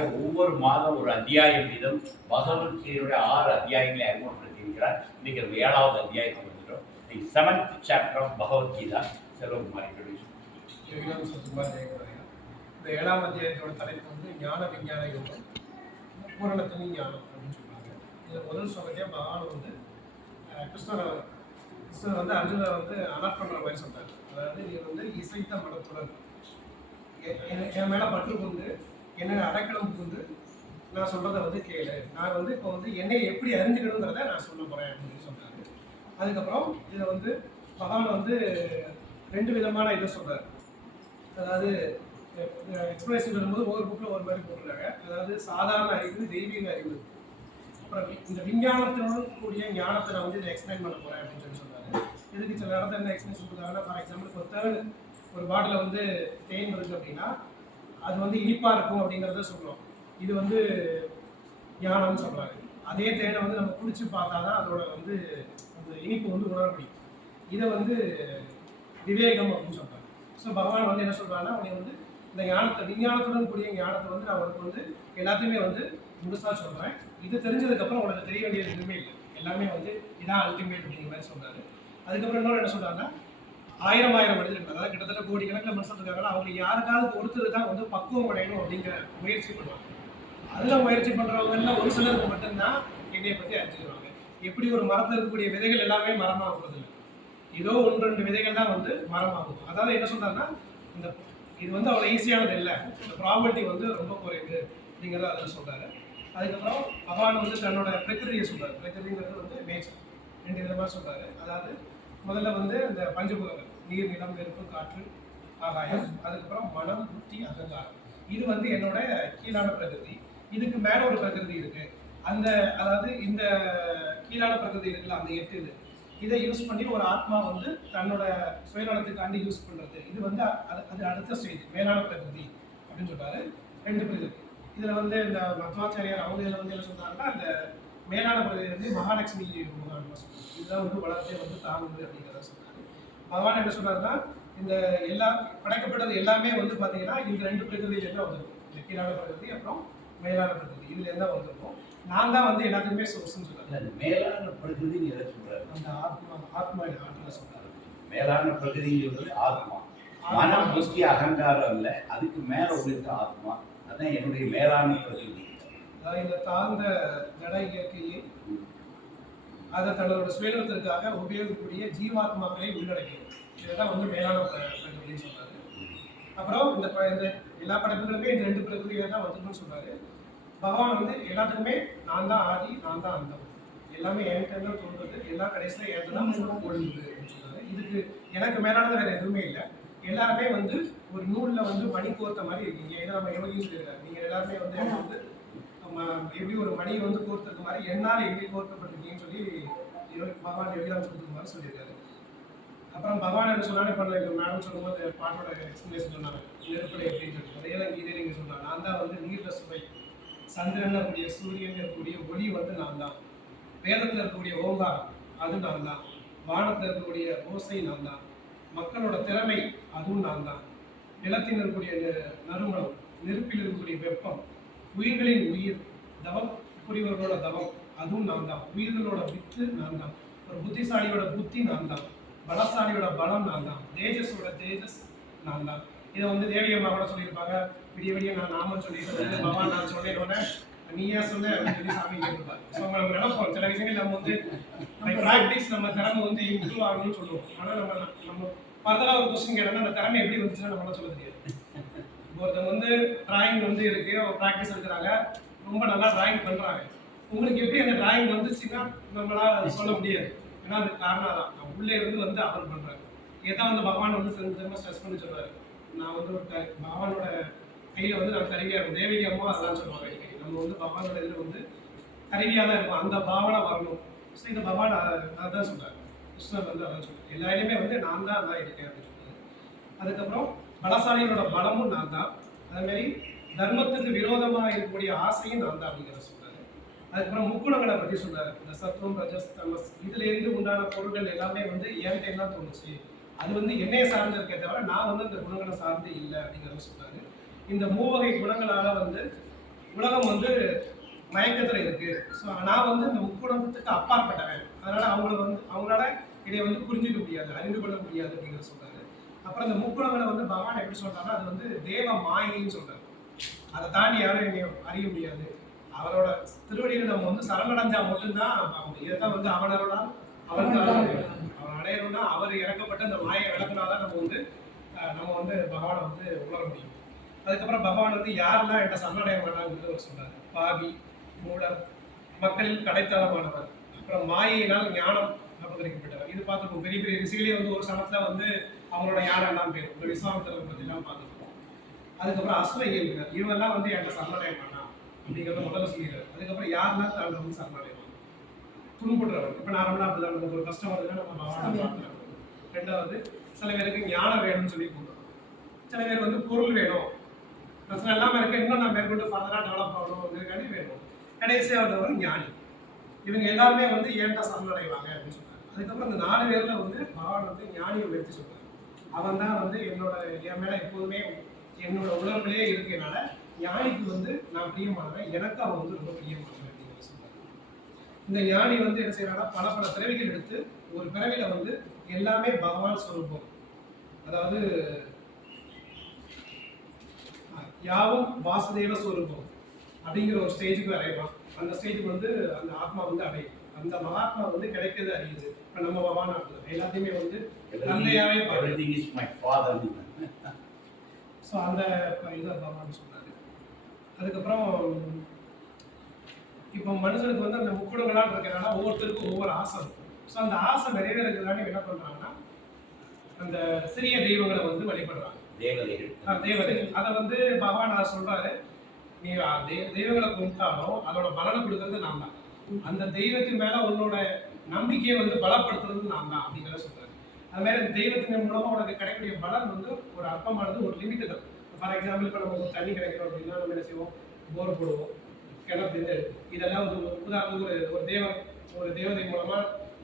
தொடர்ச்சியாக ஒவ்வொரு மாதம் ஒரு அத்தியாயம் வீதம் பகவத்கீதையுடைய ஆறு அத்தியாயங்களை அறிமுகப்படுத்தியிருக்கிறார். இன்னைக்கு ஒரு ஏழாவது அத்தியாயத்தை வந்துடும் the seventh chapter of Bhagavad Gita. Selvakumar introduce. இந்த ஏழாம் அத்தியாயத்தோட தலைப்பு வந்து ஞான விஞ்ஞான யோகம் பூரணத்தின் ஞானம் அப்படின்னு சொல்றாங்க. இதில் முதல் சொல்றதே பகவான் வந்து அஹ், கிருஷ்ணர் கிருஷ்ணர் வந்து அர்ஜுனர் வந்து அலர்ட் பண்ணுற மாதிரி சொல்றாரு. அதாவது நீ வந்து இசைத்த மனத்துடன் என் என் மேல பற்று கொண்டு என்னை அடைக்கலம் புகுந்து நான் சொல்கிறத வந்து கேளு. நான் வந்து இப்போ வந்து என்னை எப்படி அறிஞ்சுக்கணுங்கிறத நான் சொல்ல போகிறேன் அப்படின்னு சொல்லி அதுக்கப்புறம் இதில் வந்து பகவான் வந்து ரெண்டு விதமான இதை சொல்கிறார் அதாவது எக்ஸ்பிளேஷன் சொல்லும்போது ஒவ்வொரு புக்கில் ஒரு மாதிரி போட்டிருக்காங்க. அதாவது சாதாரண அறிவு தெய்வீக அறிவு. அப்புறம் வி- இந்த விஞ்ஞானத்தினுடன் கூடிய ஞானத்தை நான் வந்து இதை எக்ஸ்பிளைன் பண்ண போகிறேன் அப்படின்னு சொல்லி சொன்னார். இதுக்கு சில இடத்துல என்ன எக்ஸ்பிளேஷன் கொடுத்தாங்கன்னா ஃபார் எக்ஸாம்பிள் ஒரு தேர்டு ஒரு பாட்டில் வந்து தேன் இருக்குது அப்படின்னா அது வந்து இனிப்பாக இருக்கும் அப்படிங்கிறத சொல்கிறோம் இது வந்து ஞானம்னு சொல்கிறாங்க அதே தேனை வந்து நம்ம குடிச்சு பார்த்தா தான் அதோட வந்து அந்த இனிப்பு வந்து உணர முடியும் இதை வந்து விவேகம் அப்படின்னு சொல்கிறாங்க ஸோ பகவான் வந்து என்ன சொல்கிறாங்கன்னா அவனை வந்து இந்த ஞானத்தை விஞ்ஞானத்துடன் கூடிய ஞானத்தை வந்து நான் உனக்கு வந்து எல்லாத்தையுமே வந்து முழுசாக சொல்கிறேன் இது தெரிஞ்சதுக்கப்புறம் உனக்கு தெரிய வேண்டியது எதுவுமே இல்லை. எல்லாமே வந்து இதான் அல்டிமேட் அப்படிங்கிற மாதிரி சொல்கிறாரு அதுக்கப்புறம் இன்னொரு என்ன சொல்கிறாங்கன்னா ஆயிரம் ஆயிரம் மனிதர்கள் அதாவது கிட்டத்தட்ட கோடி கணக்கில் மனுஷன் இருக்காங்கன்னா அவங்க யாருக்காவது ஒருத்தர் தான் வந்து பக்குவம் அடையணும் அப்படிங்கிற முயற்சி பண்ணுவாங்க. அதில் முயற்சி பண்றவங்கல ஒரு சிலருக்கு மட்டும்தான் என்னையை பற்றி அறிஞ்சுக்கிறாங்க எப்படி ஒரு மரத்தில் இருக்கக்கூடிய விதைகள் எல்லாமே மரமாக போகிறது ஏதோ ஒன்று ரெண்டு விதைகள் தான் வந்து மரமாகும் அதாவது என்ன சொல்றாருன்னா இந்த இது வந்து அவ்வளோ ஈஸியானது இல்லை. இந்த ப்ராபர்ட்டி வந்து ரொம்ப குறைவு அப்படிங்கிறத அதில் சொல்கிறாரு அதுக்கப்புறம் பகவான் வந்து தன்னோட பிரகிருதியை சொல்கிறார் பிரகிருதிங்கிறது வந்து நேச்சர் ரெண்டு விதமாக சொல்கிறாரு அதாவது முதல்ல வந்து இந்த பஞ்சபூதங்கள் நீர் நிலம் நெருப்பு காற்று ஆகாயம் அதுக்கப்புறம் மனம் புத்தி அகங்காரம். இது வந்து என்னோட கீழான பிரகிருதி. இதுக்கு மேல ஒரு பிரகிருதி இருக்கு. அந்த அதாவது இந்த கீழான பிரகிருதி இருக்குல்ல அந்த எட்டு இது. இதை யூஸ் பண்ணி ஒரு ஆத்மா வந்து தன்னோட சுயநலத்துக்காண்டி யூஸ் பண்ணுறது இது வந்து அது அது அடுத்த ஸ்டேஜ் மேலான பிரகிருதி அப்படின்னு சொல்கிறாரு ரெண்டு பிரகிருதி. இதில் வந்து இந்த மத்வாச்சாரியார் அவங்க இதில் வந்து என்ன சொன்னாங்கன்னா அந்த மேலான பிரகிருதி வந்து மகாலட்சுமி சொல்றாங்க இதுதான் வந்து வளர்த்தே வந்து தாங்குது அப்படிங்கிறத சொல்றாரு பகவான் என்ன சொல்றாருன்னா இந்த எல்லா படைக்கப்பட்டது எல்லாமே வந்து பாத்தீங்கன்னா இந்த ரெண்டு பிரகிருதியில தான் வந்திருக்கும் இந்த கீழான பிரகிருதி அப்புறம் மேலான பிரகிருதி இதுல இருந்தா வந்திருக்கும். நான் தான் வந்து எல்லாத்துக்குமே சோர்ஸ்னு இந்த மேலான பிரகிருதி எதை சொல்றாரு? அந்த ஆத்மா ஆத்மா ஆத்மா சொல்றாரு மேலான பிரகிருதிங்கிறது ஆத்மா. மனம் புத்தி அகங்காரம் இல்லை அதுக்கு மேல உங்களுக்கு ஆத்மா. அதான் என்னுடைய மேலான பிரகிருதி. இந்த தாழ்ந்த ஜட இயற்கையை அதை தன்னோட சுயநலத்திற்காக உபயோகக்கூடிய ஜீவாத்மாக்களை உள்ளடக்கியது. இதுதான் வந்து மேலான அப்படின்னு பிரகிருதின்னு சொல்றாரு. அப்புறம் இந்த ப- இந்த எல்லா படைப்புகளுமே இந்த ரெண்டு பிரகிருதியாக தான் வந்துருக்குன்னு சொல்றாரு. பகவான் வந்து எல்லாத்துக்குமே நான் தான் ஆதி நான் தான் அந்தம். எல்லாமே என்கிட்ட தான் தோன்றது எல்லா கடைசியில என்கிட்ட தான் ஒழுங்குது அப்படின்னு சொல்றாரு. இதுக்கு எனக்கு மேலானது வேற எதுவுமே இல்லை. எல்லாருமே வந்து ஒரு நூலில் வந்து மணி கோர்த்த மாதிரி இருக்கீங்க. இதை நம்ம யோகியும் சொல்லியிருக்காரு. நீங்கள் எல்லாருமே வந்து எனக்கு வந்து எப்படி ஒரு மணியை வந்து கோர்த்துருக்க மாதிரி என்னால் எப்படி கோர்க்கப்பட்டிருக்கீங்கன்னு சொல்லி பகவான் யோகிராஜ் கொடுத்துருக்க மாதிரி சொல்லியிருக்காரு. அப்புறம் பகவான் என்ன சொன்னாலே இப்போ மேடம் சொல்லும்போது பாட்டோட எக்ஸ்பிளேஷன் சொன்னாங்க. நெருப்படை அப்படின்னு சொல்லிட்டு. அதே தான் கீதை நீங்கள் சொன்னாங்க. நான் தான் வந்து நீர்ல சுவை. சந்திரன் இருக்கக்கூடிய சூரியன் இருக்கக்கூடிய ஒளி வந்து நான் தான். வேதத்தில் இருக்கக்கூடிய ஓங்காரம் அது நான் தான். வானத்தில் இருக்கக்கூடிய ஓசை நான் தான். மக்களோட திறமை அதுவும் நான் தான். நிலத்தில் இருக்கக்கூடிய நெ- நறுமணம் நெருப்பில் இருக்கக்கூடிய வெப்பம் உயிர்களின் உயிர் தவம் புரிவர்களோட தவம் அதுவும் நான் தான் உயிர்களோட வித்து நான் தான் ஒரு புத்திசாலியோட புத்தி நான் தான் பலசாலியோட பலம் நான் தான் தேஜஸோட தேஜஸ் நான் தான் இதை வந்து தேவி அம்மா கூட சொல்லியிருப்பாங்க. விடிய விடிய நான் நாம சொல்லியிருக்கேன். பாபா நான் சொன்னேன் நீயா சொன்ன சொல்லி சாமி கேட்டுருப்பாரு. ஸோ நம்ம நினைப்போம். சில விஷயங்கள் நம்ம வந்து ப்ராக்டிஸ் நம்ம திறமை வந்து இம்ப்ரூவ் ஆகணும்னு சொல்லுவோம். ஆனால் நம்ம நம்ம ஃபர்தராக ஒரு கொஸ்டின் கேட்டோம்னா அந்த திறமை எப்படி வந்துச்சுன்னா நம்மளால சொல்ல தெரியாது. ஒருத்தவங்க வந்து டிராயிங் வந்து இருக்கு ப்ராக்டிஸ் எடுக்கிறாங்க. ரொம்ப நல்லா டிராயிங் பண்றாங்க. உங்களுக்கு எப்படி அந்த டிராயிங் வந்துச்சுன்னா நம்மளால சொல்ல முடியாது. ஏன்னா அது காரணம் தான் உள்ளே இருந்து வந்து அவர் பண்றாரு இதான் வந்து பகவான் வந்து திரும்ப திரும்ப ஸ்ட்ரெஸ் பண்ணி சொல்றாரு. நான் வந்து ஒரு பகவானோட கையில வந்து நான் கருவியா இருக்கும். தேவகி அம்மா அதான் சொல்லுவாங்க நம்ம வந்து பகவானோட இதுல வந்து கருவியா தான் இருக்கும். அந்த பாவனை வரணும். ஸோ இந்த பகவான் அத- அதான் சொல்றாரு. கிருஷ்ணர் வந்து அதான் சொல்றாரு. எல்லா வந்து நான் தான் அதான் இருக்கேன் அப்படின்னு சொல்றாரு. அதுக்கப்புறம் பலசாலிகளோட பலமும் நான் தான். அதேமாரி தர்மத்துக்கு விரோதமாக இருக்கக்கூடிய ஆசையும் நான் தான் அப்படிங்கிற சொல்கிறாரு அதுக்கப்புறம் முக்குணங்களை பற்றி சொல்றாரு. இந்த சத்துவம் ரஜஸ் தமஸ் இதுலேருந்து உண்டான பொருட்கள் எல்லாமே வந்து என்கிட்ட தான் தோணுச்சு. அது வந்து என்னைய சார்ந்து இருக்கே தவிர நான் வந்து இந்த குணங்களை சார்ந்து இல்லை அப்படிங்கிறத சொல்கிறாரு இந்த மூவகை குணங்களால் வந்து உலகம் வந்து மயக்கத்தில் இருக்குது ஸோ நான் வந்து இந்த முக்குணத்துக்கு அப்பாற்பட்டவன். அதனால் அவங்கள வந்து அவங்களால இதை வந்து புரிஞ்சுக்க முடியாது அறிந்து கொள்ள முடியாது அப்படிங்கிற சொல்கிறாரு அப்புறம் இந்த முக்குணங்களை வந்து பகவான் எப்படி சொல்றாருன்னா அது வந்து தேவ மாயைன்னு சொல்றாரு. அதை தாண்டி யாரும் என்னை அறிய முடியாது. அவரோட திருவடியில நம்ம வந்து சரணடைஞ்சா மட்டும்தான் இதைத்தான் வந்து அவனரோட அவன் அவன் அடையணும்னா அவர் இறக்கப்பட்ட அந்த மாயை விளக்குனாதான் நம்ம வந்து நம்ம வந்து பகவானை வந்து உணர முடியும். அதுக்கப்புறம் பகவான் வந்து யாரெல்லாம் என்கிட்ட சரணடைய மாட்டாங்கிறது அவர் சொல்றாரு. பாவி மூடர் மக்களில் கடைத்தளமானவர். அப்புறம் மாயையினால் ஞானம் அபகரிக்கப்பட்டவர். இது பார்த்துருக்கோம் பெரிய பெரிய ரிஷிகளே வந்து ஒரு சமத்துல வந்து அவங்களோட ஞானம் எல்லாம் பேரும் இப்போ விஸ்வாமித்திரர் பத்தி எல்லாம் பார்த்துருக்கோம் அதுக்கப்புறம் அசுர இயல்பினர் இவங்கெல்லாம் வந்து என்கிட்ட சரணடைய மாட்டான் அப்படிங்கிறத முதல்ல சொல்லிடுறாரு. அதுக்கப்புறம் யாரெல்லாம் தாண்ட வந்து சரணடைவாங்க துன்புற்றவர். இப்போ நார்மலாக அப்படிதான் நமக்கு ஒரு கஷ்டம் வருதுன்னா நம்ம பகவானை பார்த்துருக்கோம் ரெண்டாவது சில பேருக்கு ஞானம் வேணும்னு சொல்லி கூப்பிடுறோம் சில பேர் வந்து பொருள் வேணும். பிரச்சனை இல்லாமல் இருக்கு இன்னும் நான் மேற்கொண்டு ஃபர்தராக டெவலப் ஆகணும் அப்படிங்கிறக்காண்டி வேணும். கடைசியாக வந்தவர் ஞானி. இவங்க எல்லாருமே வந்து ஏன்டா சரணடைவாங்க அப்படின்னு சொன்னாங்க அதுக்கப்புறம் இந்த நாலு பேர்ல வந்து பகவான் வந்து ஞானியை உயர்த்தி சொல்றாரு. அவன் தான் வந்து என்னோட என் மேல எப்போதுமே என்னோட உணர்வுகளே இருக்கனால ஞானிக்கு வந்து நான் பிரியமானவன். எனக்கு அவன் வந்து ரொம்ப பிரியமானவன் அப்படின்னு சொல்றாரு. இந்த ஞானி வந்து என்ன செய்யறாங்கன்னா பல பல பிறவிகள் எடுத்து ஒரு பிறவில வந்து எல்லாமே பகவான் ஸ்வரூபம் அதாவது யாவும் வாசுதேவ ஸ்வரூபம் அப்படிங்கிற ஒரு ஸ்டேஜுக்கு அடைவான் அந்த ஸ்டேஜுக்கு வந்து அந்த ஆத்மா வந்து அடையும். அந்த மகாத்மா வந்து கிடைக்கிறது அறியுது. இப்போ நம்ம அப்படிதான். எல்லாத்தையுமே வந்து தந்தையாவே everything is my father so அந்த இதை பகவான் சொன்னாரு அதுக்கப்புறம் இப்போ மனுஷனுக்கு வந்து அந்த முக்குடங்களால் இருக்கிறனால ஒவ்வொருத்தருக்கும் ஒவ்வொரு ஆசை இருக்கும். ஸோ அந்த ஆசை நிறைவேறதுக்காக என்ன பண்றாங்கன்னா அந்த சிறிய தெய்வங்களை வந்து வழிபடுறாங்க. தேவதைகள். தேவதைகள். அதை வந்து பகவான் சொல்றாரு. நீ தெய்வங்களை கும்பிட்டாலும் அதோட பலனை கொடுக்கறது நான் தான். அந்த தெய்வத்தின் மேல உன்னோட நம்பிக்கையை வந்து பலப்படுத்துறது நான் தான் அப்படிங்கிறத சொல்றாரு. அது மாதிரி அந்த தெய்வத்தின் மூலமா உனக்கு கிடைக்கக்கூடிய பலன் வந்து ஒரு அற்பமானது ஒரு லிமிட் தான் ஃபார் எக்ஸாம்பிள் இப்போ நம்ம தண்ணி கிடைக்கிறோம் அப்படின்னா நம்ம என்ன செய்வோம்? போர் போடுவோம். எடுப்போம் இதெல்லாம் வந்து உதாரணத்துக்கு ஒரு ஒரு தேவன் ஒரு தேவதை மூலமா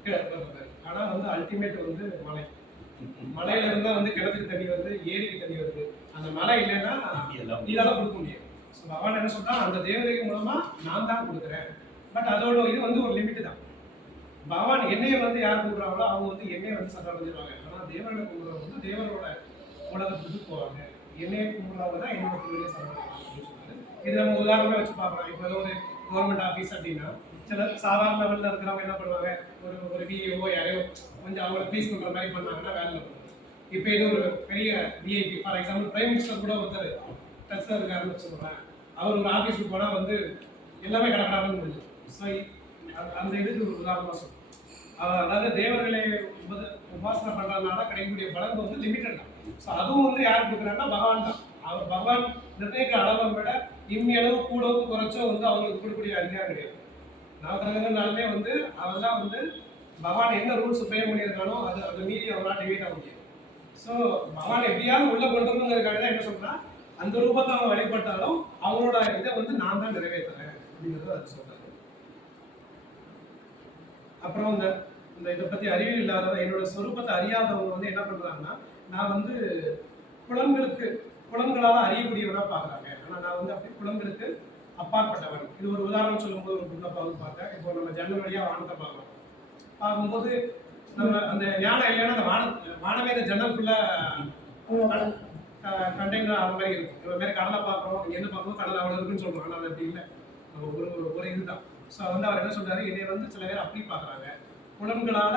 கிடப்பாரு ஆனா வந்து அல்டிமேட் வந்து மலை. மலையில இருந்தா வந்து கிணத்துக்கு தண்ணி வருது ஏரிக்கு தண்ணி வருது. அந்த மலை இல்லைன்னா இதெல்லாம் இதால கொடுக்க முடியாது. ஸோ பகவான் என்ன சொல்றா அந்த தேவதைக்கு மூலமா நான் தான் கொடுக்குறேன். பட் அதோட இது வந்து ஒரு லிமிட் தான். பகவான் என்னையை வந்து யார் கூப்பிட்றாங்களோ அவங்க வந்து என்னைய வந்து சண்டை பண்ணிடுவாங்க ஆனால் தேவனை கூப்பிட்றவங்க வந்து தேவரோட உலகத்துக்கு போவாங்க. என்னையை கூப்பிட்றவங்க தான் என்னோட திருவிழியை சரணடைவாங்க பண்ணுவாங்க இது நம்ம உதாரணமாக வச்சு பார்க்கலாம். இப்போ ஏதோ ஒரு கவர்மெண்ட் ஆஃபீஸ் அப்படின்னா சில சாதாரண லெவலில் இருக்கிறவங்க என்ன பண்ணுவாங்க? ஒரு ஒரு விஏஓ யாரையோ கொஞ்சம் அவங்கள ப்ளீஸ் பண்ணுற மாதிரி பண்ணாங்கன்னா வேலையில் பண்ணுவாங்க இப்போ இது ஒரு பெரிய VIP for example prime minister கூட ஒருத்தர் டச்சில் இருக்காருன்னு வச்சுக்கோங்களேன். அவர் ஒரு ஆஃபீஸுக்கு போனால் வந்து எல்லாமே கரெக்டாக முடியும் அந்த இதுக்கு ஒரு உதாரணமாக சொல்லுவோம் அதாவது தேவர்களை உபாசனை பண்ணுறதுனால கிடைக்கக்கூடிய பலன் வந்து லிமிட்டட் தான். ஸோ அதுவும் வந்து யார் கொடுக்குறாங்கன்னா பகவான் தான். அவர் பகவான் நிர்ணயிக்கிற அளவை விட இம்மியளவு கூடவும் குறைச்சோ வந்து அவங்களுக்கு கொடுக்கக்கூடிய அதிகாரம் கிடையாது. நவகிரகங்கள்னாலுமே வந்து அவெல்லாம் வந்து பகவான் என்ன ரூல்ஸ் ஃப்ரேம் பண்ணியிருக்கானோ அது அதை மீறி அவங்களால் டிவைட் ஆக முடியாது. ஸோ பகவான் எப்படியாவது உள்ள கொண்டு வரணுங்கிறதுக்காக தான் என்ன சொல்கிறான் அந்த ரூபத்தை அவங்க வழிபட்டாலும் அவங்களோட இதை வந்து நான் தான் நிறைவேற்றுறேன் அப்படிங்கிறது அது சொல்கிறேன் அப்புறம் இந்த இந்த இதை பத்தி அறிவு இல்லாதவங்க என்னோட சொரூபத்தை அறியாதவங்க வந்து என்ன பண்றாங்கன்னா நான் வந்து புலன்களுக்கு புலன்களால அறியக்கூடியவனா பார்க்கறாங்க. ஆனா நான் வந்து அப்படி புலன்களுக்கு அப்பாற்பட்டவன். இது ஒரு உதாரணம் சொல்லும்போது ஒரு புள்ள பார்த்து பார்த்தேன். இப்போ நம்ம ஜன்னல் வழியா வானத்தை பார்க்கலாம் பார்க்கும்போது நம்ம அந்த ஞானம் இல்லைன்னா அந்த வான வானமே இந்த ஜன்னலுக்குள்ள கண்டெய்னர் அந்த மாதிரி இருக்கும். இந்த மாதிரி கடலை பார்க்குறோம். என்ன பார்க்கணும் கடலை அவ்வளோ இருக்குன்னு சொல்றோம். ஆனால் அது அப்படி இல்லை. நம்ம ஒரு ஒரு ஒரு இதுதான். ஸோ வந்து அவர் என்ன சொல்றாரு? என்னை வந்து சில பேர் அப்படி பார்க்குறாங்க. புலன்களால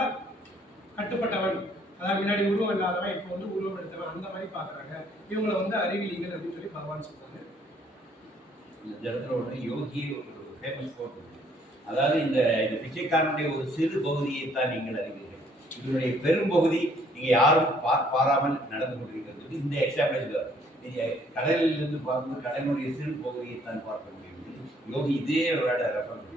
கட்டுப்பட்டவன் அதாவது முன்னாடி உருவம் இல்லாதவன் இப்போ வந்து உருவம் எடுத்தவன் அந்த மாதிரி பார்க்குறாங்க. இவங்களை வந்து அறிவிலிகள் அப்படின்னு சொல்லி பகவான் சொல்றாரு. இந்த இடத்துல ஒரு யோகி ஒரு ஃபேமஸ் கோட் அதாவது இந்த இந்த பிச்சைக்காரனுடைய ஒரு சிறு பகுதியை தான் நீங்கள் அறிவீர்கள். இதனுடைய பெரும்பகுதி நீங்கள் நீங்க யாரும் பா பாராமல் நடந்து கொண்டிருக்கிறது. இந்த எக்ஸாம்பிள் நீங்க கடலில் இருந்து பார்க்கும்போது கடலினுடைய சிறு பகுதியை தான் பார்க்க முடியும். யோகி இதே வேர்டை ரெஃபர் பண்ணி